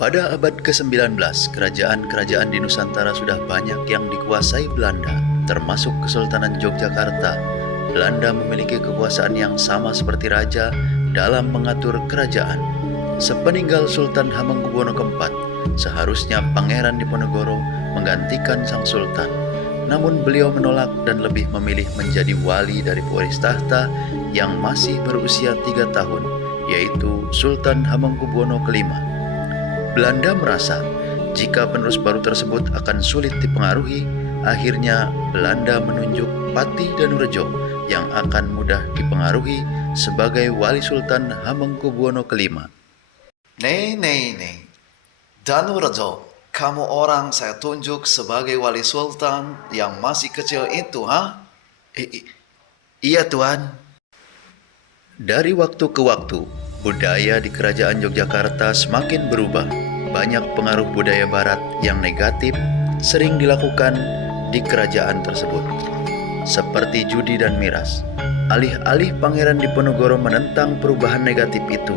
Pada abad ke-19, kerajaan-kerajaan di Nusantara sudah banyak yang dikuasai Belanda, termasuk Kesultanan Yogyakarta. Belanda memiliki kekuasaan yang sama seperti raja dalam mengatur kerajaan. Sepeninggal Sultan Hamengkubuwono keempat, seharusnya Pangeran Diponegoro menggantikan sang sultan. Namun beliau menolak dan lebih memilih menjadi wali dari pewaris tahta yang masih berusia 3 tahun, yaitu Sultan Hamengkubuwono kelima. Belanda merasa jika penerus baru tersebut akan sulit dipengaruhi, akhirnya Belanda menunjuk Pati Danurejo yang akan mudah dipengaruhi sebagai wali Sultan Hamengkubuwono kelima. Nih. Danurejo, kamu orang saya tunjuk sebagai wali sultan yang masih kecil itu, ha? Iya, Tuan. Dari waktu ke waktu, budaya di Kerajaan Yogyakarta semakin berubah. Banyak pengaruh budaya barat yang negatif sering dilakukan di kerajaan tersebut, seperti judi dan miras. Alih-alih Pangeran Diponegoro menentang perubahan negatif itu,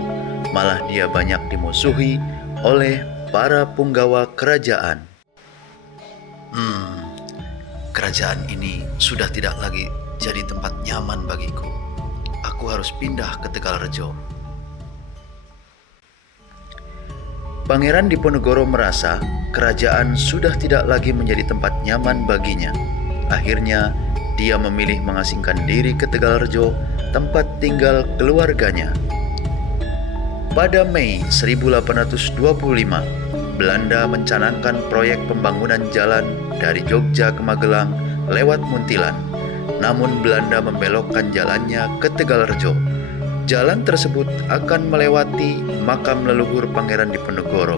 malah dia banyak dimusuhi oleh para punggawa kerajaan. Kerajaan ini sudah tidak lagi jadi tempat nyaman bagiku. Aku harus pindah ke Tegalrejo. Pangeran Diponegoro merasa kerajaan sudah tidak lagi menjadi tempat nyaman baginya. Akhirnya, dia memilih mengasingkan diri ke Tegalrejo, tempat tinggal keluarganya. Pada Mei 1825, Belanda mencanangkan proyek pembangunan jalan dari Jogja ke Magelang lewat Muntilan. Namun Belanda membelokkan jalannya ke Tegalrejo. Jalan tersebut akan melewati makam leluhur Pangeran Diponegoro.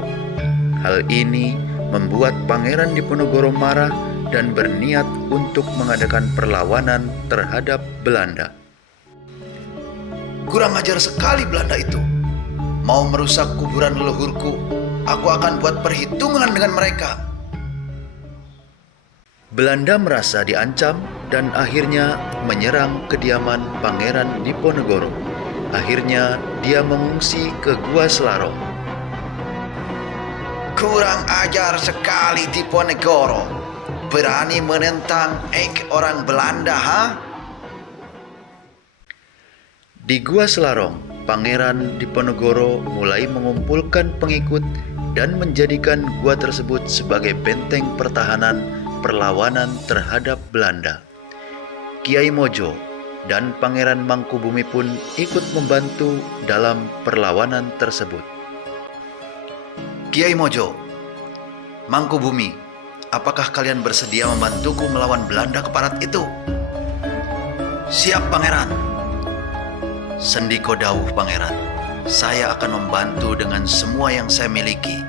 Hal ini membuat Pangeran Diponegoro marah dan berniat untuk mengadakan perlawanan terhadap Belanda. Kurang ajar sekali Belanda itu. Mau merusak kuburan leluhurku, aku akan buat perhitungan dengan mereka. Belanda merasa diancam dan akhirnya menyerang kediaman Pangeran Diponegoro. Akhirnya dia mengungsi ke Gua Selarong. Kurang ajar sekali Diponegoro. Berani menentang orang Belanda, ha? Di Gua Selarong, Pangeran Diponegoro mulai mengumpulkan pengikut dan menjadikan gua tersebut sebagai benteng pertahanan perlawanan terhadap Belanda. Kiai Mojo dan Pangeran Mangkubumi pun ikut membantu dalam perlawanan tersebut. Kiai Mojo, Mangkubumi, apakah kalian bersedia membantuku melawan Belanda keparat itu? Siap, Pangeran. Sendiko dawuh, Pangeran. Saya akan membantu dengan semua yang saya miliki.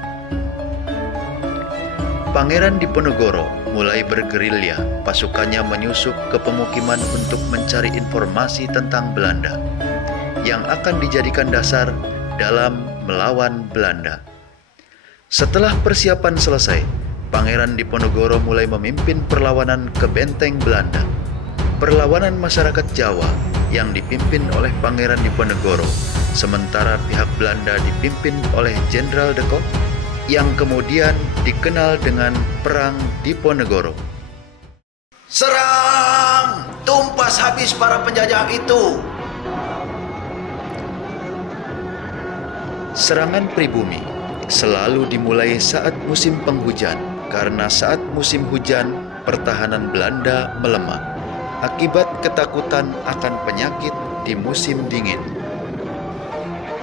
Pangeran Diponegoro mulai bergerilya, pasukannya menyusup ke pemukiman untuk mencari informasi tentang Belanda yang akan dijadikan dasar dalam melawan Belanda. Setelah persiapan selesai, Pangeran Diponegoro mulai memimpin perlawanan ke benteng Belanda. Perlawanan masyarakat Jawa yang dipimpin oleh Pangeran Diponegoro, sementara pihak Belanda dipimpin oleh Jenderal de Kock yang kemudian dikenal dengan Perang Diponegoro. Serang! Tumpas habis para penjajah itu! Serangan pribumi selalu dimulai saat musim penghujan, karena saat musim hujan pertahanan Belanda melemah akibat ketakutan akan penyakit di musim dingin.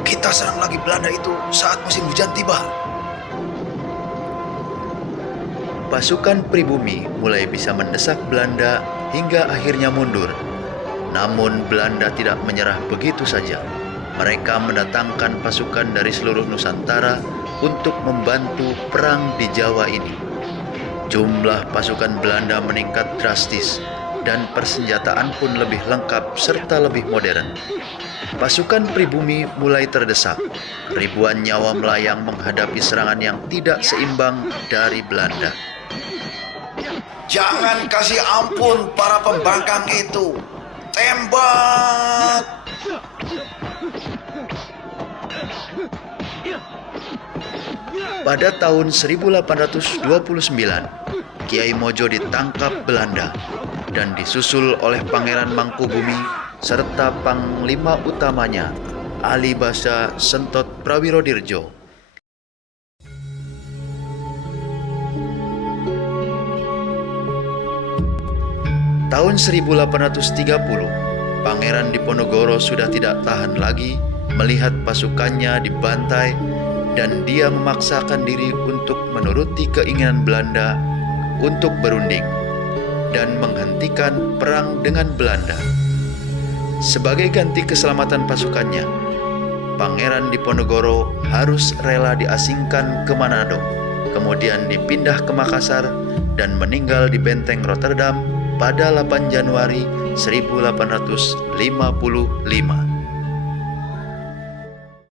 Kita serang lagi Belanda itu saat musim hujan tiba. Pasukan pribumi mulai bisa mendesak Belanda hingga akhirnya mundur. Namun Belanda tidak menyerah begitu saja. Mereka mendatangkan pasukan dari seluruh Nusantara untuk membantu perang di Jawa ini. Jumlah pasukan Belanda meningkat drastis dan persenjataan pun lebih lengkap serta lebih modern. Pasukan pribumi mulai terdesak. Ribuan nyawa melayang menghadapi serangan yang tidak seimbang dari Belanda. Jangan kasih ampun para pembangkang itu. Tembak! Pada tahun 1829, Kiai Mojo ditangkap Belanda dan disusul oleh Pangeran Mangkubumi serta panglima utamanya Ali Basa Sentot Prawirodirjo. Tahun 1830, Pangeran Diponegoro sudah tidak tahan lagi melihat pasukannya dibantai dan dia memaksakan diri untuk menuruti keinginan Belanda untuk berunding dan menghentikan perang dengan Belanda. Sebagai ganti keselamatan pasukannya, Pangeran Diponegoro harus rela diasingkan ke Manado, kemudian dipindah ke Makassar dan meninggal di Benteng Rotterdam pada 8 Januari 1855.